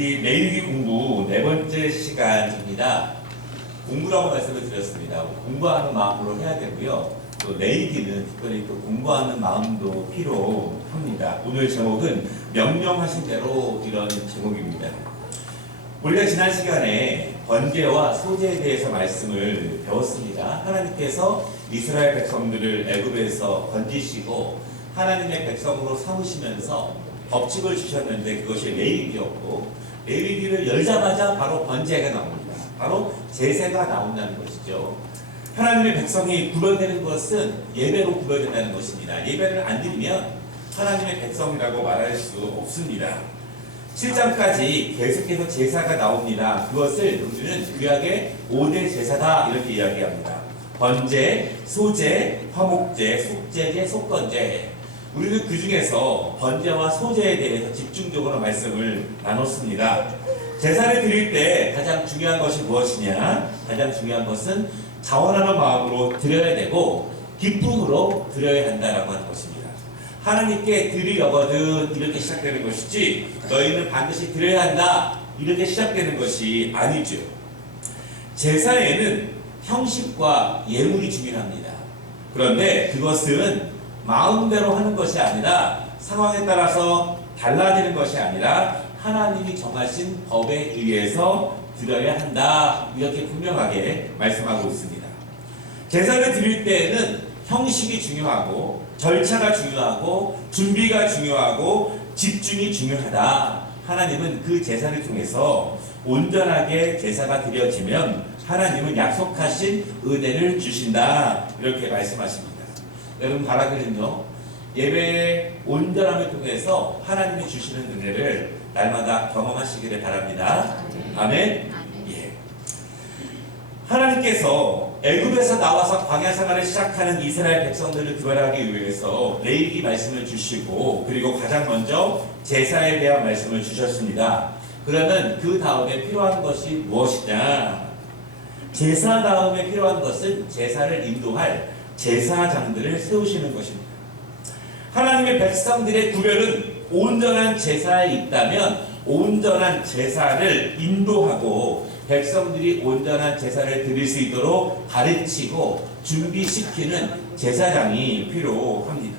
우리 레위기 공부 네 번째 시간입니다. 공부라고 말씀을 드렸습니다. 공부하는 마음으로 해야 되고요. 또 레위기는 특별히 또 공부하는 마음도 필요합니다. 오늘 제목은 명령하신 대로 이런 제목입니다. 우리가 지난 시간에 번제와 소제에 대해서 말씀을 배웠습니다. 하나님께서 이스라엘 백성들을 애굽에서 건지시고 하나님의 백성으로 삼으시면서 법칙을 주셨는데 그것이 레위기였고, 레위기를 열자마자 바로 번제가 나옵니다. 바로 제사가 나온다는 것이죠. 하나님의 백성이 구별되는 것은 예배로 구별된다는 것입니다. 예배를 안 드리면 하나님의 백성이라고 말할 수 없습니다. 7장까지 계속해서 제사가 나옵니다. 그것을 우리는 구약의 5대 제사다 이렇게 이야기합니다. 번제, 소제, 화목제, 속제제, 속건제. 우리는 그 중에서 번제와 소제에 대해서 집중적으로 말씀을 나눴습니다. 제사를 드릴 때 가장 중요한 것이 무엇이냐? 가장 중요한 것은 자원하는 마음으로 드려야 되고 기쁨으로 드려야 한다라고 하는 것입니다. 하나님께 드리려거든 이렇게 시작되는 것이지 너희는 반드시 드려야 한다 이렇게 시작되는 것이 아니죠. 제사에는 형식과 예물이 중요합니다. 그런데 그것은 마음대로 하는 것이 아니라 상황에 따라서 달라지는 것이 아니라 하나님이 정하신 법에 의해서 드려야 한다 이렇게 분명하게 말씀하고 있습니다. 제사를 드릴 때에는 형식이 중요하고 절차가 중요하고 준비가 중요하고 집중이 중요하다. 하나님은 그 제사를 통해서 온전하게 제사가 드려지면 하나님은 약속하신 은혜를 주신다 이렇게 말씀하십니다. 여러분 바라기는요, 예배의 온전함을 통해서 하나님이 주시는 은혜를 날마다 경험하시기를 바랍니다. 아멘. 예. 하나님께서 애굽에서 나와서 광야 생활을 시작하는 이스라엘 백성들을 구별하기 위해서 레위기 말씀을 주시고, 그리고 가장 먼저 제사에 대한 말씀을 주셨습니다. 그러면 그 다음에 필요한 것이 무엇이냐? 제사 다음에 필요한 것은 제사를 인도할 제사장들을 세우시는 것입니다. 하나님의 백성들의 구별은 온전한 제사에 있다면 온전한 제사를 인도하고 백성들이 온전한 제사를 드릴 수 있도록 가르치고 준비시키는 제사장이 필요합니다.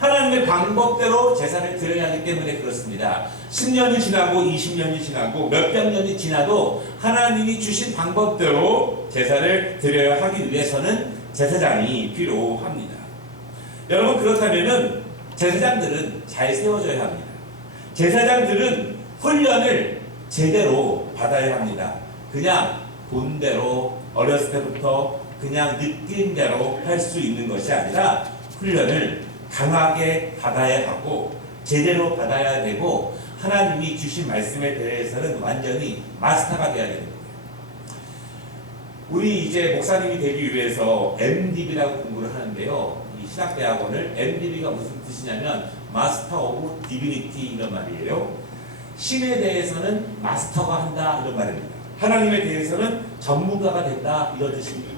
하나님의 방법대로 제사를 드려야 하기 때문에 그렇습니다. 10년이 지나고 20년이 지나고 몇백 년이 지나도 하나님이 주신 방법대로 제사를 드려야 하기 위해서는 제사장이 필요합니다. 여러분 그렇다면은 제사장들은 잘 세워져야 합니다. 제사장들은 훈련을 제대로 받아야 합니다. 그냥 본대로 어렸을 때부터 그냥 느낀 대로 할 수 있는 것이 아니라 훈련을 강하게 받아야 하고 제대로 받아야 되고 하나님이 주신 말씀에 대해서는 완전히 마스터가 되어야 됩니다. 우리 이제 목사님이 되기 위해서 MDB라고 공부를 하는데요. 이 신학대학원을 MDB가 무슨 뜻이냐면 마스터 오브 디비니티 이런 말이에요. 신에 대해서는 마스터가 한다 이런 말입니다. 하나님에 대해서는 전문가가 된다 이런 뜻입니다.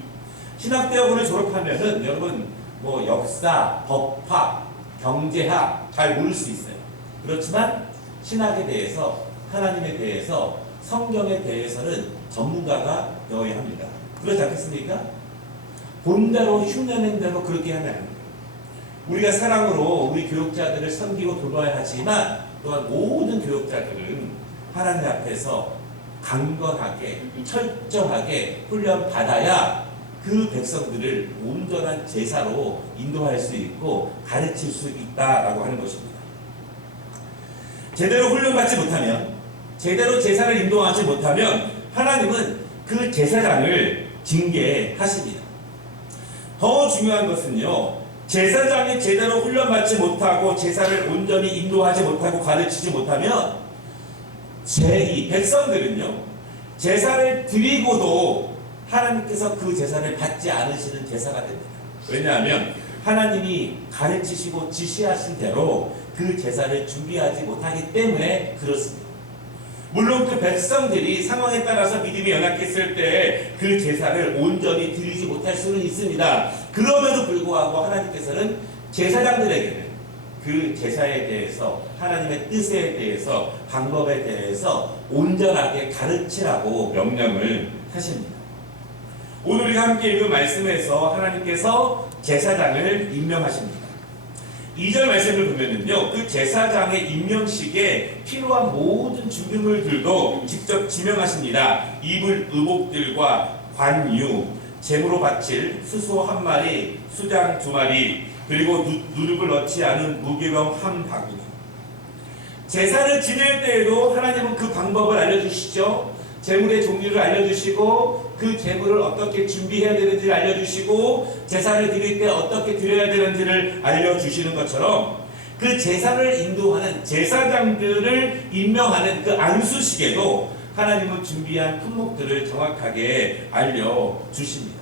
신학대학원을 졸업하면은 여러분 뭐 역사, 법학, 경제학 잘 모를 수 있어요. 그렇지만 신학에 대해서, 하나님에 대해서, 성경에 대해서는 전문가가 되어야 합니다. 그렇지 않겠습니까? 본대로 흉내낸 대로 그렇게 하면 안 됩니다. 우리가 사랑으로 우리 교육자들을 섬기고 돌봐야 하지만 또한 모든 교육자들은 하나님 앞에서 강건하게 철저하게 훈련 받아야 그 백성들을 온전한 제사로 인도할 수 있고 가르칠 수 있다라고 하는 것입니다. 제대로 훈련받지 못하면, 제대로 제사를 인도하지 못하면 하나님은 그 제사장을 징계하십니다. 더 중요한 것은요, 제사장이 제대로 훈련받지 못하고 제사를 온전히 인도하지 못하고 가르치지 못하면 이 백성들은요, 제사를 드리고도 하나님께서 그 제사를 받지 않으시는 제사가 됩니다. 왜냐하면 하나님이 가르치시고 지시하신 대로 그 제사를 준비하지 못하기 때문에 그렇습니다. 물론 그 백성들이 상황에 따라서 믿음이 연약했을 때 그 제사를 온전히 드리지 못할 수는 있습니다. 그럼에도 불구하고 하나님께서는 제사장들에게는 그 제사에 대해서, 하나님의 뜻에 대해서, 방법에 대해서 온전하게 가르치라고 명령을 하십니다. 오늘 우리가 함께 읽은 말씀에서 하나님께서 제사장을 임명하십니다. 2절 말씀을 보면은요, 그 제사장의 임명식에 필요한 모든 준비물들도 직접 지명하십니다. 입을 의복들과 관유, 제물로 바칠 수소 1마리, 수장 2마리, 그리고 누룩을 넣지 않은 무교병 1바구니. 제사를 지낼 때에도 하나님은 그 방법을 알려주시죠. 제물의 종류를 알려주시고 그 제물을 어떻게 준비해야 되는지를 알려주시고 제사를 드릴 때 어떻게 드려야 되는지를 알려주시는 것처럼 그 제사를 인도하는 제사장들을 임명하는 그 안수식에도 하나님은 준비한 품목들을 정확하게 알려주십니다.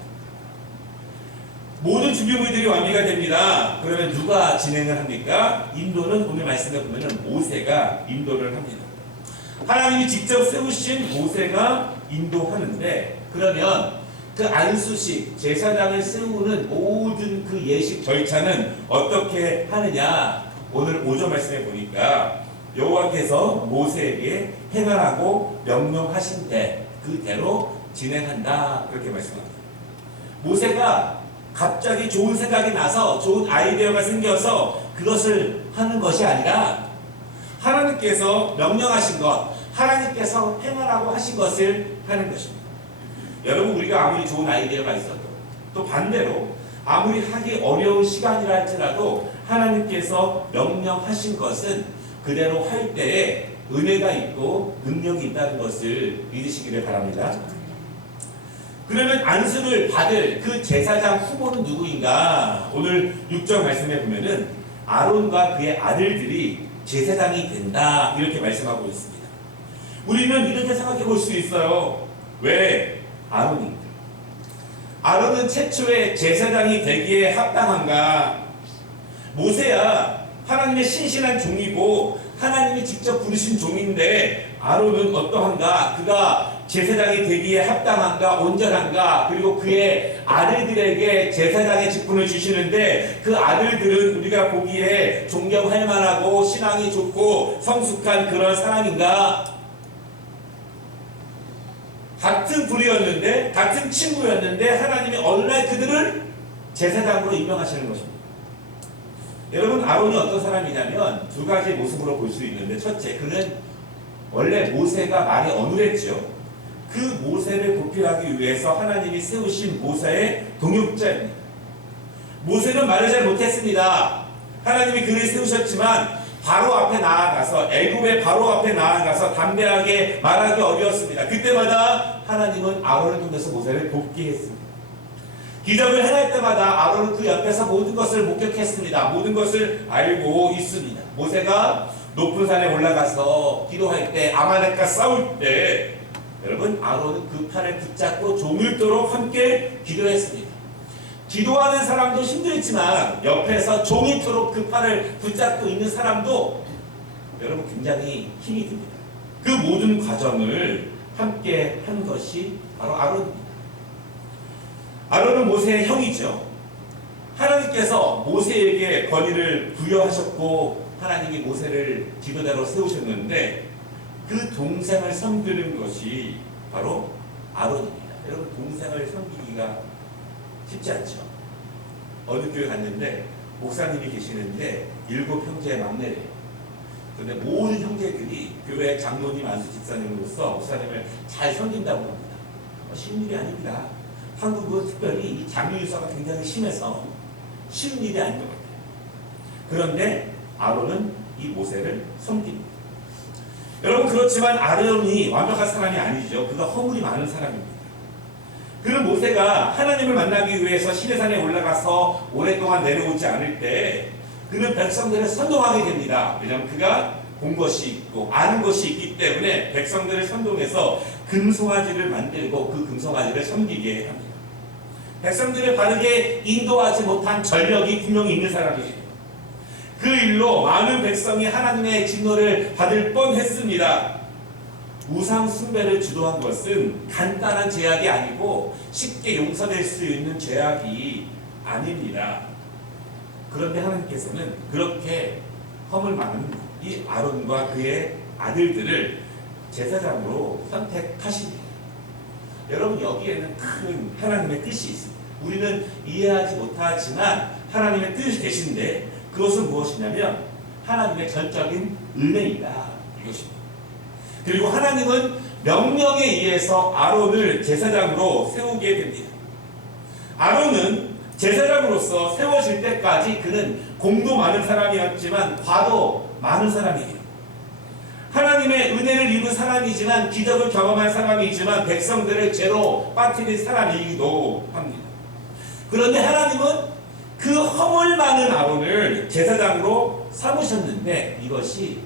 모든 준비물들이 완비가 됩니다. 그러면 누가 진행을 합니까? 인도는 오늘 말씀에 보면 모세가 인도를 합니다. 하나님이 직접 세우신 모세가 인도하는데, 그러면 그 안수식, 제사장을 세우는 모든 그 예식 절차는 어떻게 하느냐? 오늘 5절 말씀에 보니까 여호와께서 모세에게 행하라고 명령하신 때 그대로 진행한다, 그렇게 말씀합니다. 모세가 갑자기 좋은 생각이 나서, 좋은 아이디어가 생겨서 그것을 하는 것이 아니라 하나님께서 명령하신 것, 하나님께서 행하라고 하신 것을 하는 것입니다. 여러분, 우리가 아무리 좋은 아이디어가 있어도, 또 반대로 아무리 하기 어려운 시간이라 할지라도 하나님께서 명령하신 것은 그대로 할 때에 은혜가 있고 능력이 있다는 것을 믿으시기를 바랍니다. 그러면 안수를 받을 그 제사장 후보는 누구인가? 오늘 6절 말씀에 보면은 아론과 그의 아들들이 제사장이 된다, 이렇게 말씀하고 있습니다. 우리는 이렇게 생각해 볼 수 있어요. 왜 아론인가? 아론은 최초의 제사장이 되기에 합당한가? 모세야 하나님의 신실한 종이고 하나님이 직접 부르신 종인데 아론은 어떠한가? 그가 제사장이 되기에 합당한가? 온전한가? 그리고 그의 아들들에게 제사장의 직분을 주시는데 그 아들들은 우리가 보기에 존경할 만하고 신앙이 좋고 성숙한 그런 사람인가? 같은 부류였는데, 같은 친구였는데 하나님이 어느 날 그들을 제사장으로 임명하시는 것입니다. 여러분, 아론이 어떤 사람이냐면 두 가지 모습으로 볼 수 있는데, 첫째, 그는 원래 모세가 말이 어눌했죠. 그 모세를 보필하기 위해서 하나님이 세우신 모세의 동역자입니다. 모세는 말을 잘 못했습니다. 하나님이 그를 세우셨지만 바로 앞에 나아가서, 애굽의 바로 앞에 나아가서 담대하게 말하기 어려웠습니다. 그때마다 하나님은 아론을 통해서 모세를 돕게 했습니다. 기적을 행할 때마다 아론은 그 옆에서 모든 것을 목격했습니다. 모든 것을 알고 있습니다. 모세가 높은 산에 올라가서 기도할 때, 아말렉과 싸울 때, 여러분, 아론은 그 팔을 붙잡고 종일토록 함께 기도했습니다. 기도하는 사람도 힘들지만 옆에서 종일토록 그 팔을 붙잡고 있는 사람도 여러분 굉장히 힘이 듭니다. 그 모든 과정을 함께 한 것이 바로 아론입니다. 아론은 모세의 형이죠. 하나님께서 모세에게 권위를 부여하셨고 하나님이 모세를 지도자로 세우셨는데 그 동생을 섬기는 것이 바로 아론입니다. 여러분, 동생을 섬기기가 쉽지 않죠. 어느 교회 갔는데 목사님이 계시는데 7 형제의 막내래요. 그런데 모든 형제들이 교회 장로님, 안수 집사님으로서 목사님을 잘 섬긴다고 합니다. 쉬운 일이 아닙니다. 한국은 특별히 이 장류 유사가 굉장히 심해서 쉬운 일이 아닌 것 같아요. 그런데 아론은 이 모세를 섬깁니다. 여러분, 그렇지만 아론이 완벽한 사람이 아니죠. 그가 허물이 많은 사람입니다. 그는 모세가 하나님을 만나기 위해서 시내산에 올라가서 오랫동안 내려오지 않을 때 그는 백성들을 선동하게 됩니다. 왜냐하면 그가 본 것이 있고 아는 것이 있기 때문에 백성들을 선동해서 금송아지를 만들고 그 금송아지를 섬기게 합니다. 백성들을 바르게 인도하지 못한 전력이 분명히 있는 사람이에요. 그 일로 많은 백성이 하나님의 진노를 받을 뻔했습니다. 우상 숭배를 주도한 것은 간단한 죄악이 아니고 쉽게 용서될 수 있는 죄악이 아닙니다. 그런데 하나님께서는 그렇게 허물 많은 이 아론과 그의 아들들을 제사장으로 선택하십니다. 여러분, 여기에는 큰 하나님의 뜻이 있습니다. 우리는 이해하지 못하지만 하나님의 뜻이 계신데, 그것은 무엇이냐면 하나님의 전적인 은혜이다, 이것입니다. 그리고 하나님은 명령에 의해서 아론을 제사장으로 세우게 됩니다. 아론은 제사장으로서 세워질 때까지 그는 공도 많은 사람이었지만 과도 많은 사람이에요. 하나님의 은혜를 입은 사람이지만, 기적을 경험한 사람이지만 백성들의 죄로 빠뜨린 사람이기도 합니다. 그런데 하나님은 그 허물 많은 아론을 제사장으로 삼으셨는데, 이것이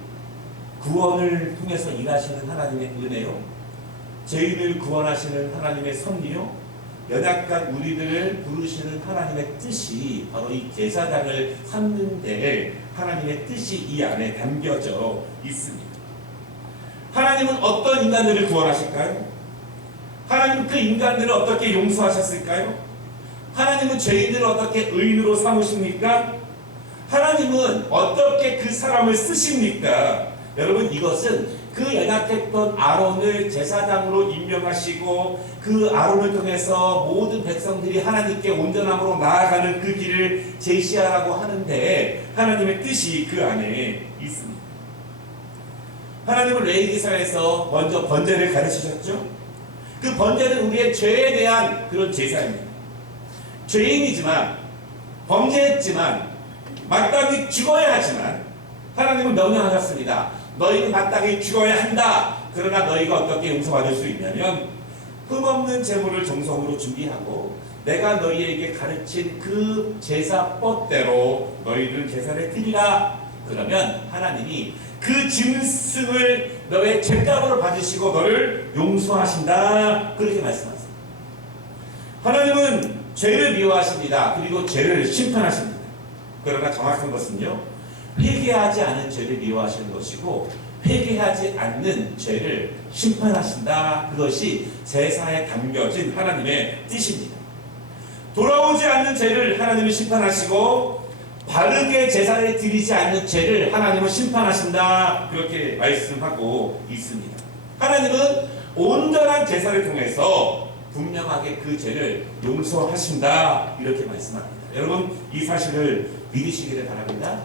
구원을 통해서 일하시는 하나님의 은혜요, 죄인을 구원하시는 하나님의 섭리요, 연약한 우리들을 부르시는 하나님의 뜻이 바로 이 제사장을 삼는 데에 하나님의 뜻이 이 안에 담겨져 있습니다. 하나님은 어떤 인간들을 구원하실까요? 하나님은 그 인간들을 어떻게 용서하셨을까요? 하나님은 죄인들을 어떻게 의인으로 삼으십니까? 하나님은 어떻게 그 사람을 쓰십니까? 여러분, 이것은 그 연약했던 아론을 제사장으로 임명하시고 그 아론을 통해서 모든 백성들이 하나님께 온전함으로 나아가는 그 길을 제시하라고 하는데, 하나님의 뜻이 그 안에 있습니다. 하나님은 레위기서에서 먼저 번제를 가르치셨죠. 그 번제는 우리의 죄에 대한 그런 제사입니다. 죄인이지만, 범죄했지만, 마땅히 죽어야 하지만 하나님은 명령하셨습니다. 너희는 마땅히 죽어야 한다. 그러나 너희가 어떻게 용서받을 수 있냐면 흠없는 제물을 정성으로 준비하고 내가 너희에게 가르친 그 제사법대로 너희들 제사를 드리라. 그러면 하나님이 그 짐승을 너의 죄값으로 받으시고 너를 용서하신다, 그렇게 말씀하세요. 하나님은 죄를 미워하십니다. 그리고 죄를 심판하십니다. 그러나 정확한 것은요, 회개하지 않은 죄를 미워하시는 것이고 회개하지 않는 죄를 심판하신다, 그것이 제사에 담겨진 하나님의 뜻입니다. 돌아오지 않는 죄를 하나님은 심판하시고 바르게 제사를 드리지 않는 죄를 하나님은 심판하신다, 그렇게 말씀하고 있습니다. 하나님은 온전한 제사를 통해서 분명하게 그 죄를 용서하신다, 이렇게 말씀합니다. 여러분, 이 사실을 믿으시기를 바랍니다.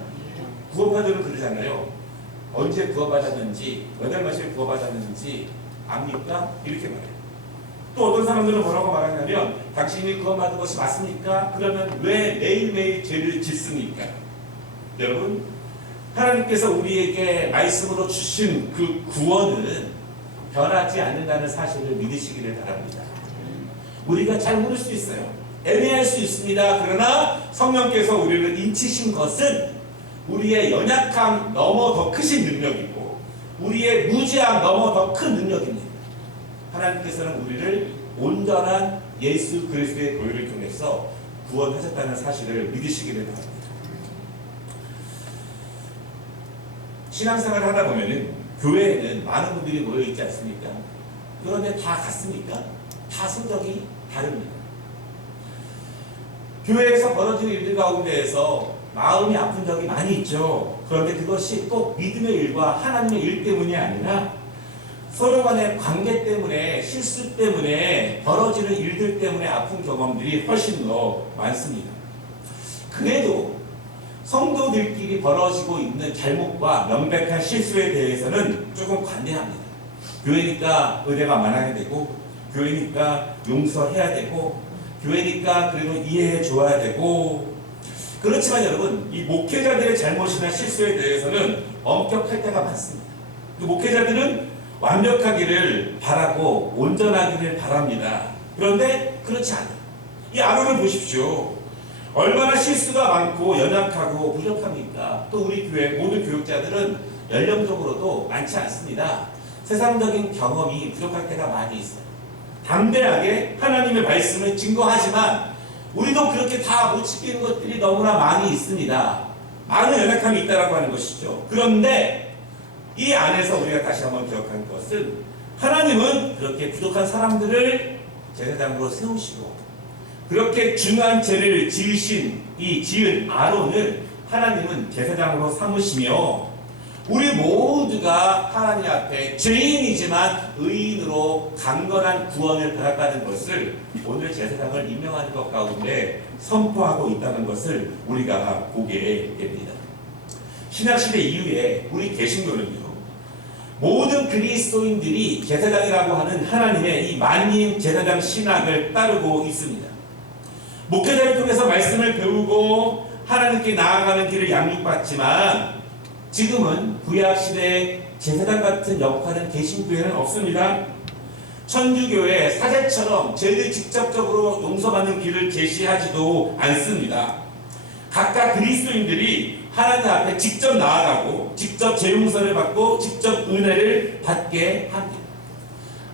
구원받으면 그러잖아요. 언제 구원받았는지, 몇 달 만에 구원받았는지 압니까? 이렇게 말해요. 또 어떤 사람들은 뭐라고 말하냐면, 당신이 구원받은 것이 맞습니까? 그러면 왜 매일매일 죄를 짓습니까? 여러분, 하나님께서 우리에게 말씀으로 주신 그 구원은 변하지 않는다는 사실을 믿으시기를 바랍니다. 우리가 잘 모를 수 있어요. 애매할 수 있습니다. 그러나 성령께서 우리를 인치신 것은 우리의 연약함 넘어 더 크신 능력이고 우리의 무지함 넘어 더 큰 능력입니다. 하나님께서는 우리를 온전한 예수 그리스도의 보혈을 통해서 구원하셨다는 사실을 믿으시기를 바랍니다. 신앙생활을 하다 보면은 교회에는 많은 분들이 모여 있지 않습니까? 그런데 다 같습니까? 다 성격이 다릅니다. 교회에서 벌어지는 일들 가운데에서 마음이 아픈 적이 많이 있죠. 그런데 그것이 꼭 믿음의 일과 하나님의 일 때문이 아니라 서로 간의 관계 때문에, 실수 때문에, 벌어지는 일들 때문에 아픈 경험들이 훨씬 더 많습니다. 그래도 성도들끼리 벌어지고 있는 잘못과 명백한 실수에 대해서는 조금 관대합니다. 교회니까 은혜가 많아야 되고, 교회니까 용서해야 되고, 교회니까 그래도 이해해 줘야 되고. 그렇지만 여러분, 이 목회자들의 잘못이나 실수에 대해서는 엄격할 때가 많습니다. 그 목회자들은 완벽하기를 바라고 온전하기를 바랍니다. 그런데 그렇지 않아요. 이 아론을 보십시오. 얼마나 실수가 많고 연약하고 부족합니까? 또 우리 교회 모든 교육자들은 연령적으로도 많지 않습니다. 세상적인 경험이 부족할 때가 많이 있어요. 담대하게 하나님의 말씀을 증거하지만 우리도 그렇게 다 못 지키는 것들이 너무나 많이 있습니다. 많은 연약함이 있다고 하는 것이죠. 그런데 이 안에서 우리가 다시 한번 기억할 것은, 하나님은 그렇게 부족한 사람들을 제사장으로 세우시고 그렇게 중한 죄를 지은 아론을 하나님은 제사장으로 삼으시며 우리 모두가 하나님 앞에 죄인이지만 의인으로 강건한 구원을 받았다는 것을 오늘 제사장을 임명하는 것 가운데 선포하고 있다는 것을 우리가 보게 됩니다. 신약시대 이후에 우리 개신교는요, 모든 그리스도인들이 제사장이라고 하는 하나님의 이 만인 제사장 신학을 따르고 있습니다. 목회자를 통해서 말씀을 배우고 하나님께 나아가는 길을 양육받지만 지금은 구약시대의 제사장 같은 역할은 개신교회는 없습니다. 천주교회 사제처럼 죄를 직접적으로 용서받는 길을 제시하지도 않습니다. 각각 그리스도인들이 하나님 앞에 직접 나아가고 직접 죄 용서를 받고 직접 은혜를 받게 합니다.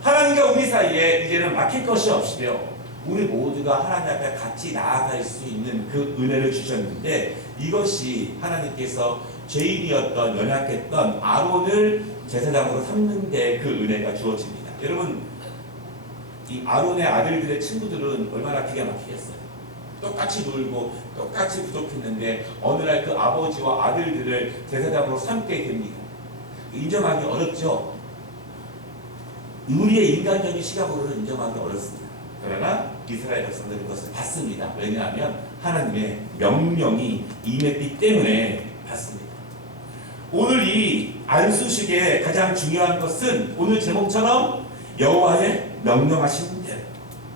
하나님과 우리 사이에 이제는 막힐 것이 없으며 우리 모두가 하나님 앞에 같이 나아갈 수 있는 그 은혜를 주셨는데 이것이 하나님께서 죄인이었던 연약했던 아론을 제사장으로 삼는 데 그 은혜가 주어집니다. 여러분, 이 아론의 아들들의 친구들은 얼마나 기가 막히겠어요. 똑같이 놀고 똑같이 부족했는데 어느 날 그 아버지와 아들들을 제사장으로 삼게 됩니다. 인정하기 어렵죠. 우리의 인간적인 시각으로는 인정하기 어렵습니다. 그러나 이스라엘 백성들은 그것을 받습니다. 왜냐하면 하나님의 명령이 임했기 때문에 받습니다. 오늘 이 안수식의 가장 중요한 것은 오늘 제목처럼 여호와의 명령하신 대로,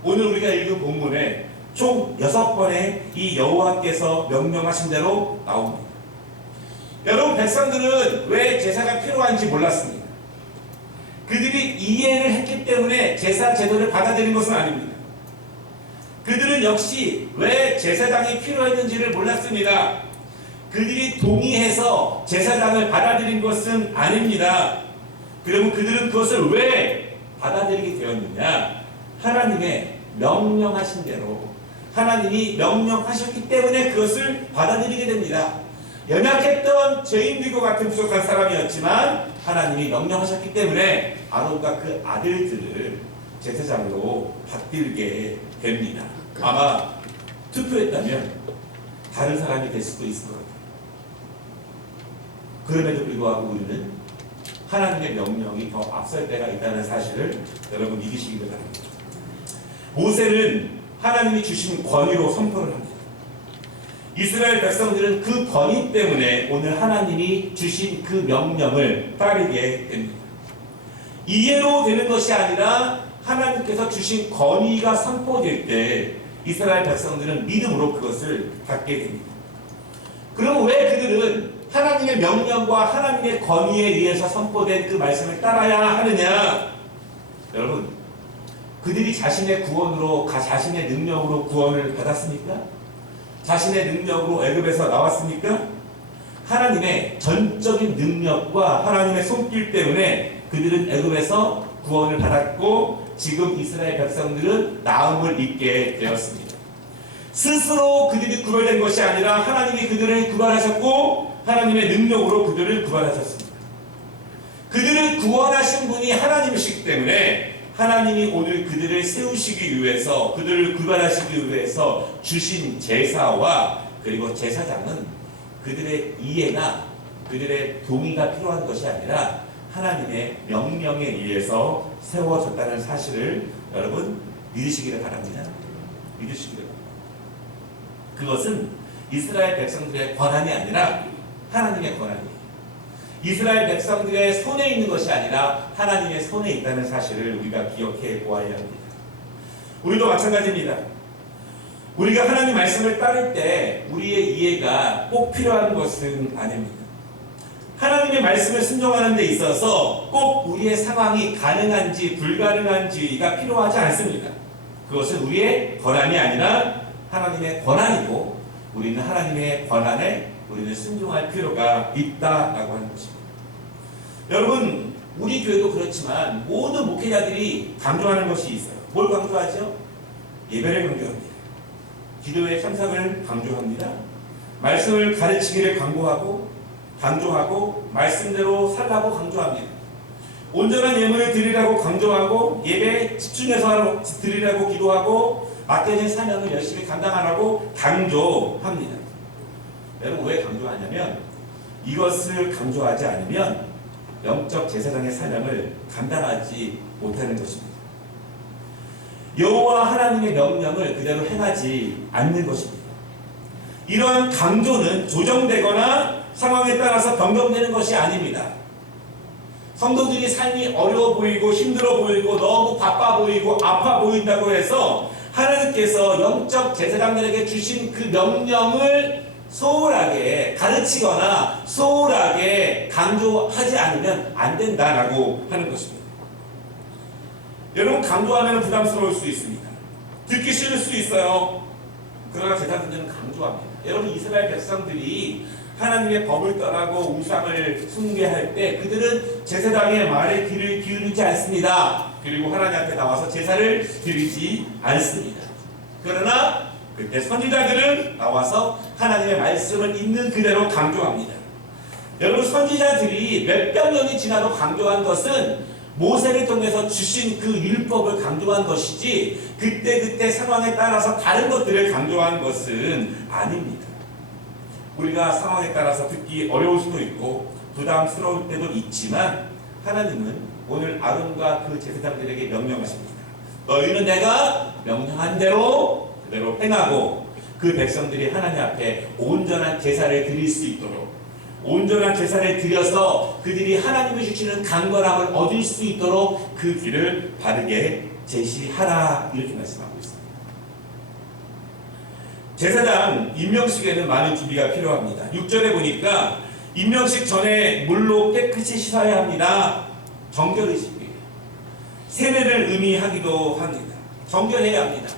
오늘 우리가 읽은 본문에 총 6번의 이 여호와께서 명령하신 대로 나옵니다. 여러분, 백성들은 왜 제사가 필요한지 몰랐습니다. 그들이 이해를 했기 때문에 제사 제도를 받아들인 것은 아닙니다. 그들은 역시 왜 제사장이 필요했는지를 몰랐습니다. 그들이 동의해서 제사장을 받아들인 것은 아닙니다. 그러면 그들은 그것을 왜 받아들이게 되었느냐? 하나님의 명령하신 대로, 하나님이 명령하셨기 때문에 그것을 받아들이게 됩니다. 연약했던 죄인들과 같은 부족한 사람이었지만 하나님이 명령하셨기 때문에 아론과 그 아들들을 제사장으로 받들게 됩니다. 아마 투표했다면 다른 사람이 될 수도 있을 것 같아요. 그럼에도 불구하고 우리는 하나님의 명령이 더 앞설 때가 있다는 사실을 여러분 믿으시기를 바랍니다. 모세는 하나님이 주신 권위로 선포를 합니다. 이스라엘 백성들은 그 권위 때문에 오늘 하나님이 주신 그 명령을 따르게 됩니다. 이해로 되는 것이 아니라 하나님께서 주신 권위가 선포될 때 이스라엘 백성들은 믿음으로 그것을 받게 됩니다. 그럼 왜 그들은 하나님의 명령과 하나님의 권위에 의해서 선포된 그 말씀을 따라야 하느냐? 여러분, 그들이 자신의 구원으로, 자신의 능력으로 구원을 받았습니까? 자신의 능력으로 애굽에서 나왔습니까? 하나님의 전적인 능력과 하나님의 손길 때문에 그들은 애굽에서 구원을 받았고 지금 이스라엘 백성들은 나음을 입게 되었습니다. 스스로 그들이 구별된 것이 아니라 하나님이 그들을 구별하셨고 하나님의 능력으로 그들을 구별하셨습니다. 그들을 구원하신 분이 하나님이시기 때문에 하나님이 오늘 그들을 세우시기 위해서, 그들을 구별하시기 위해서 주신 제사와 그리고 제사장은 그들의 이해나 그들의 동의가 필요한 것이 아니라 하나님의 명령에 의해서 세워졌다는 사실을 여러분 믿으시기를 바랍니다. 믿으시기를 바랍니다. 그것은 이스라엘 백성들의 권한이 아니라 하나님의 권한이에요. 이스라엘 백성들의 손에 있는 것이 아니라 하나님의 손에 있다는 사실을 우리가 기억해 보아야 합니다. 우리도 마찬가지입니다. 우리가 하나님 말씀을 따를 때 우리의 이해가 꼭 필요한 것은 아닙니다. 하나님의 말씀을 순종하는 데 있어서 꼭 우리의 상황이 가능한지 불가능한지가 필요하지 않습니다. 그것은 우리의 권한이 아니라 하나님의 권한이고 우리는 하나님의 권한에 우리는 순종할 필요가 있다라고 하는 것입니다. 여러분, 우리 교회도 그렇지만 모든 목회자들이 강조하는 것이 있어요. 뭘 강조하죠? 예배를 강조합니다. 기도의 참석을 강조합니다. 말씀을 가르치기를 강조하고 말씀대로 살라고 강조합니다. 온전한 예물을 드리라고 강조하고 예배에 집중해서 드리라고 기도하고 맡겨진 사명을 열심히 감당하라고 강조합니다. 여러분 왜 강조하냐면 이것을 강조하지 않으면 영적 제사장의 사명을 감당하지 못하는 것입니다. 여호와 하나님의 명령을 그대로 행하지 않는 것입니다. 이러한 강조는 조정되거나 상황에 따라서 변경되는 것이 아닙니다. 성도들이 삶이 어려워 보이고 힘들어 보이고 너무 바빠 보이고 아파 보인다고 해서 하나님께서 영적 제사장들에게 주신 그 명령을 소홀하게 가르치거나 소홀하게 강조하지 않으면 안 된다라고 하는 것입니다. 여러분 강조하면 부담스러울 수 있습니다. 듣기 싫을 수 있어요. 그러나 제사장들은 강조합니다. 여러분 이스라엘 백성들이 하나님의 법을 떠나고 우상을 숭배할 때 그들은 제사장의 말에 귀를 기울이지 않습니다. 그리고 하나님 앞에 나와서 제사를 드리지 않습니다. 그러나 그때 선지자들은 나와서 하나님의 말씀을 있는 그대로 강조합니다. 여러분 선지자들이 몇백 년이 지나도 강조한 것은 모세를 통해서 주신 그 율법을 강조한 것이지 그때 상황에 따라서 다른 것들을 강조한 것은 아닙니다. 우리가 상황에 따라서 듣기 어려울 수도 있고 부담스러울 때도 있지만 하나님은 오늘 아론과 그 제사장들에게 명령하십니다. 너희는 내가 명령한 대로 그대로 행하고 그 백성들이 하나님 앞에 온전한 제사를 드릴 수 있도록 온전한 제사를 드려서 그들이 하나님이 주시는 강건함을 얻을 수 있도록 그 길을 바르게 제시하라 이렇게 말씀하고 있습니다. 제사장 임명식에는 많은 준비가 필요합니다. 6절에 보니까 임명식 전에 물로 깨끗이 씻어야 합니다. 정결의식이에요. 세례를 의미하기도 합니다. 정결해야 합니다.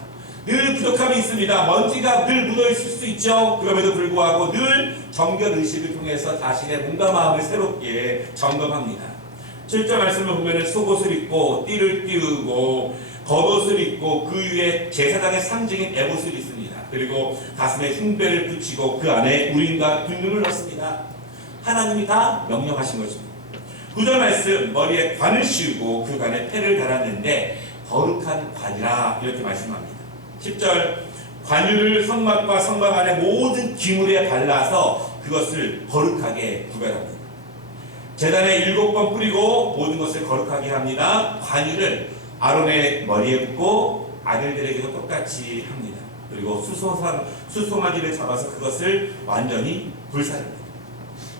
늘 부족함이 있습니다. 먼지가 늘 묻어있을 수 있죠. 그럼에도 불구하고 늘 정결의식을 통해서 자신의 몸과 마음을 새롭게 점검합니다. 7절 말씀을 보면 속옷을 입고 띠를 띄우고 겉옷을 입고 그 위에 제사장의 상징인 에봇을 입습니다. 그리고 가슴에 흉배를 붙이고 그 안에 우림과 균등을 넣습니다. 하나님이 다 명령하신 것입니다. 9절 말씀 머리에 관을 씌우고 그 관에 패를 달았는데 거룩한 관이라 이렇게 말씀합니다. 10절 관유를 성막과 성막 안에 모든 기물에 발라서 그것을 거룩하게 구별합니다. 제단에 7번 뿌리고 모든 것을 거룩하게 합니다. 관유를 아론의 머리에 붓고 아들들에게도 똑같이 합니다. 그리고 수소마지를 잡아서 그것을 완전히 불사릅니다.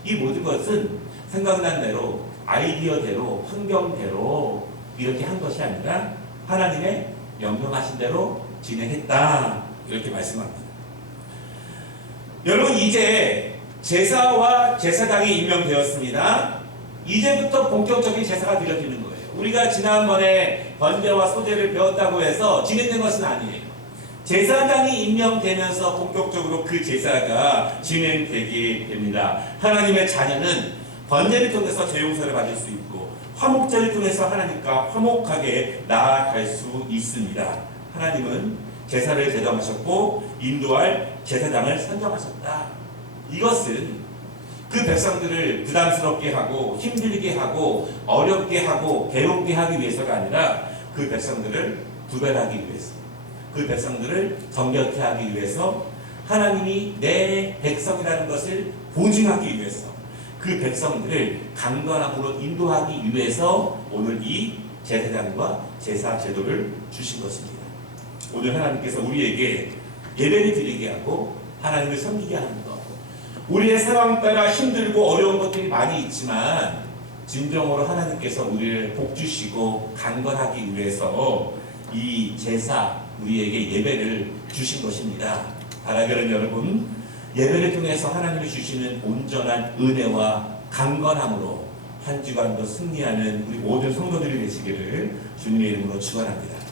이 모든 것은 생각난 대로 아이디어대로 환경대로 이렇게 한 것이 아니라 하나님의 명령하신 대로 진행했다 이렇게 말씀합니다. 여러분 이제 제사와 제사장이 임명되었습니다. 이제부터 본격적인 제사가 드려지는 거예요. 우리가 지난번에 번제와 소제를 배웠다고 해서 진행된 것은 아니에요. 제사장이 임명되면서 본격적으로 그 제사가 진행되게 됩니다. 하나님의 자녀는 번제를 통해서 죄 용서를 받을 수 있고 화목제를 통해서 하나님과 화목하게 나아갈 수 있습니다. 하나님은 제사를 제정하셨고 인도할 제사장을 선정하셨다. 이것은 그 백성들을 부담스럽게 하고 힘들게 하고 어렵게 하고 괴롭게 하기 위해서가 아니라 그 백성들을 구별하기 위해서 그 백성들을 정결케 하기 위해서 하나님이 내 백성이라는 것을 보증하기 위해서 그 백성들을 강건함으로 인도하기 위해서 오늘 이 제사장과 제사 제도를 주신 것입니다. 오늘 하나님께서 우리에게 예배를 드리게 하고 하나님을 섬기게 하는 것, 우리의 상황 따라 힘들고 어려운 것들이 많이 있지만 진정으로 하나님께서 우리를 복주시고 강건하기 위해서 이 제사 우리에게 예배를 주신 것입니다. 바라기는 여러분 예배를 통해서 하나님이 주시는 온전한 은혜와 강건함으로 한 주간도 승리하는 우리 모든 성도들이 되시기를 주님의 이름으로 축원합니다.